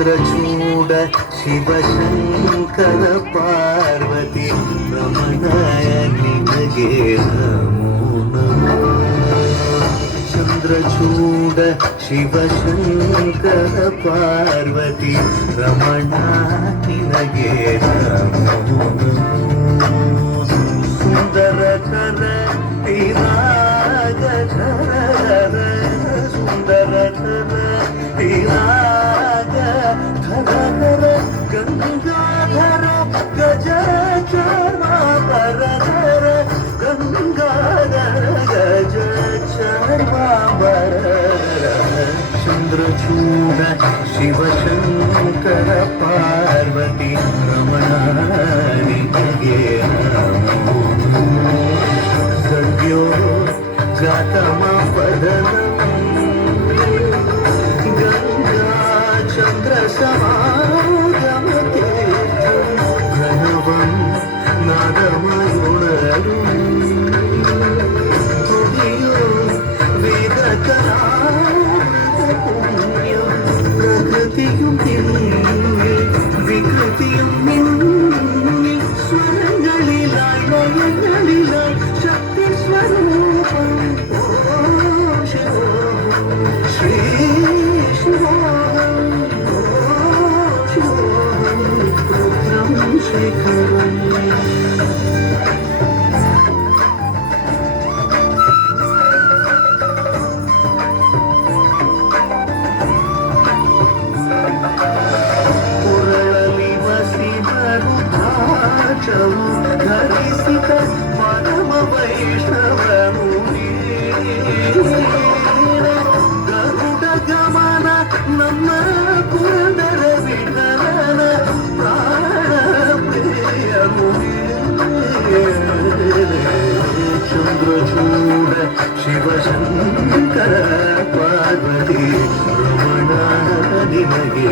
ಚಂದ್ರಚೂಡ ಶಿವಶಂಕರ ಪಾರ್ವತಿ ರಮಣಾಯ ನಿನಗೆ ನಮೋ ನಮೋ. ಚಂದ್ರಚೂಡ ಶಿವಶಂಕರ ಪಾರ್ವತಿ ರಮಣ ನಿನಗೆ ನಮೋ ನಮೋ. ಸುಂದರತರ ವಿರಾಗ ಧರ ಸುಂದರತರ ವಿರಾಗ ಧರ ಗಂಗಾಧರ ಗಜ ಚರ್ಮಾಂಬರ ಗಂಗಾಧರ ಗಜ ಚರ್ಮಾಂಬರ. ಚಂದ್ರಚೂಡ ಶಿವಶಂಕರ ಪಾರ್ವತಿ ರಮಣ ನಿನಗೆ ನಮೋ. ಸದ್ಯೋ ಜಾತಮ ಪದನಂ ಗಂಗಾ ಚಂದ್ರ ಸಮಾಗಮತೆ ಪ್ರಣವಂ ನಾದಮಯುಣರು ತುಡಿಯೋ ವೇದ ಕಲಾಮೃತ ಪುಣ್ಯಂ ಪ್ರಕೃತಿಯು ತಿನ್ನಿ ವಿಕೃತಿಯು ನಿನ್ನಿ ಸ್ವರಗಳಿಲಾಯ್ ಲಯಗಳಿಲಾಯ್ ಶಕ್ತಿ ಸ್ವರೂಪಂ ಓಂ ಶಿವೋಹಂ ಶ್ರೀ ಶಿವೋಹಂ ಓಂ ಶಿವೋಹಂ ರುದ್ರಂ ಶೇಖರಂ. ಪುರಳಲಿ ವಸಿದರು ಧಾಚವು ಧರಿಸಿದ ಪರಮ ವೈಷ್ಣವನು ಗರುಡ ಗಮನ ನಮ್ಮ ಪುರಂದರ ವಿಠಲನ ಪ್ರಾಣ ಪ್ರಿಯನು. ಚಂದ್ರಚೂಡ ಶಿವಶಂಕರ ಪಾರ್ವತಿ ರಮಣ ನಿನಗೆ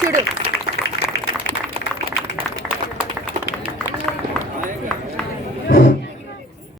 చూడు.